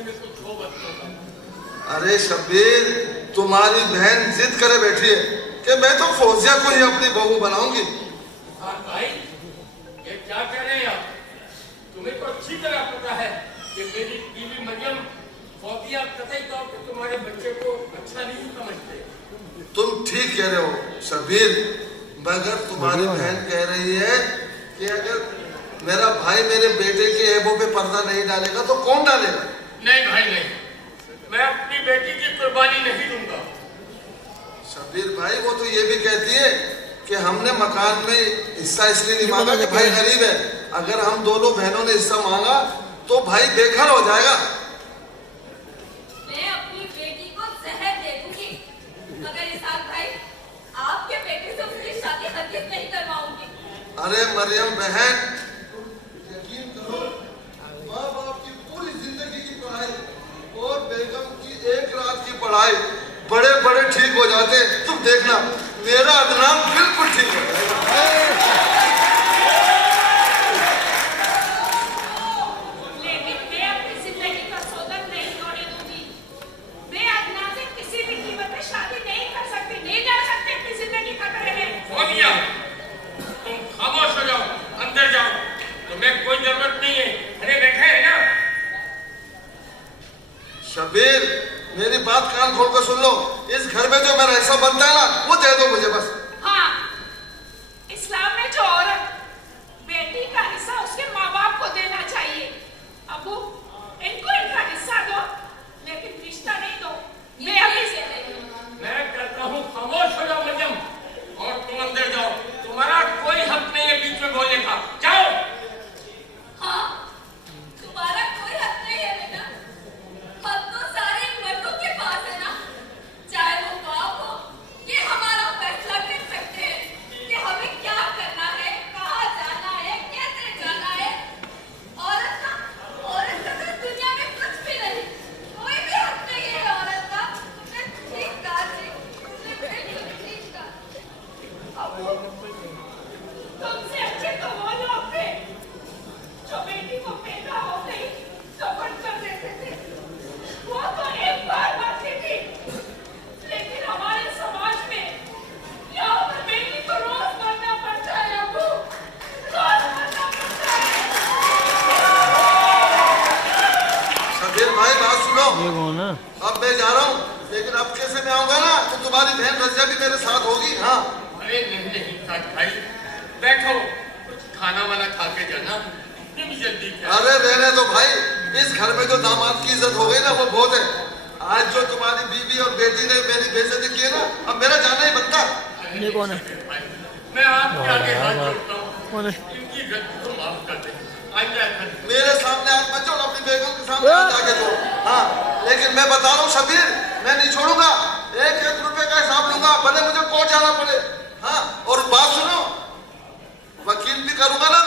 मामले में कुछ हो बच्चों का। अरे शब्बीर, तुम्हारी बहन जिद करे बैठी है कि मैं तो फौजिया को ही अपनी बहू बनाऊंगी। भाई ये क्या कह रहे हैं आप? तुम्हें तो अच्छी तरह पता है कि मेरी बीवी मरियम फौजिया कतई तौर पे तुम्हारे बच्चे को अच्छा नहीं समझते। तुम ठीक कह रहे हो शब्बीर, मगर तुम्हारी बहन कह रही है कि अगर मेरा भाई मेरे बेटे के ऐबों पे पर्दा नहीं डालेगा तो कौन डालेगा? नहीं भाई नहीं, मैं अपनी बेटी की कुर्बानी नहीं दूंगा। शब्बीर भाई, वो तो ये भी कहती है कि हमने मकान में हिस्सा इसलिए नहीं मांगा कि भाई गरीब है। अगर हम दोनों बहनों ने हिस्सा मांगा तो भाई बेघर हो जाएगा। मैं अपनी बेटी को जहर दे दूंगी अगर इसहाक भाई आपके बेटे से उसकी शादी हरगिज नहीं करवाऊंगी। अरे मरियम बहन, यकीन करो, माँ बाप की पूरी जिंदगी की पढ़ाई और बेगम की एक रात की पढ़ाई बड़े बड़े ठीक हो जाते हैं। तुम देखना, मेरा अदनाम बिल्कुल ठीक हो जाएगा। लेकिन मैं अपनी जिंदगी का सौदा नहीं तोड़ने दूंगी। मैं अदनान से किसी भी कीमत पे शादी नहीं कर सकती, नहीं कर सकती अपनी जिंदगी खतरे में। फौजिया, तुम खामोश हो जाओ, अंदर जाओ, तुम्हें कोई जरूरत नहीं है। अरे बैठे है ना। शबीर, मेरी बात कान खोल कर सुन लो। इस घर में जो मेरा हिस्सा बनता है ना, वो दे दो मुझे बस। हाँ, इस्लाम में जो औरत बेटी का हिस्सा उसके माँ बाप को देना चाहिए। अबू, इनको इनका हिस्सा दो, लेकिन रिश्ता नहीं दो। मैं अभी से मैं कहता हूँ खामोश हो जाओ मरियम, और तुम अंदर जाओ। तुम्हारा कोई हक नहीं है बीच में बोलने का। जाओ। हाँ, तुम्हारा कोई हक नहीं है बेटा। हक तो सारे मर्दों के पास है ना। चाहे वो बाप हो, ये हमारा फैसला कर सकते हैं कि हमें क्या करना है, कहाँ जाना है, कैसे जाना है। औरत का तो दुनिया में कुछ भी नहीं, कोई भी हक नहीं है औरत का। तुमने ठीक कहा जी, तुमने बिल्कुल ठीक कहा। अबू, तुमसे अच्छे तो वो लोग थे जो बेटी को पैदा हो गई तो बंद कर देते थे। वो तो एक बार मरती थी, लेकिन हमारे समाज में यहाँ पर बेटी को रोज मरना पड़ता है। अबू, रोज मरना पड़ता है। शबीर भाई, बात सुनो। ये कौन है? अब मैं जा रहा हूँ, लेकिन अब कैसे मैं आऊंगा ना तो तुम्हारी बहन रजिया भी मेरे साथ होगी। हाँ, अरे नहीं साथ भाई, बैठो, कुछ खाना वाना खा के जाना। इतनी भी जल्दी क्या? अरे रहने दो भाई, इस घर में जो दामाद की इज्जत हो गई ना वो बहुत है। आज जो तुम्हारी बीवी और बेटी ने मेरी बेइज्जती की है ना, अब मेरा जाना ही बनता। ये कौन है? भाई, मैं आपके आगे हाथ जोड़ता हूँ, कौन है? इनकी गलती को माफ कर दे। आइंदा मेरे सामने हाथ मत जोड़, अपनी बेगम के सामने हाथ आके जोड़। हाँ, लेकिन मैं बता रहा हूँ शबीर, मैं नहीं छोड़ूंगा। 1-1 रुपए का हिसाब लूंगा, भले मुझे कोर्ट जाना पड़े। हाँ, और बात सुनो, वकील भी करूंगा ना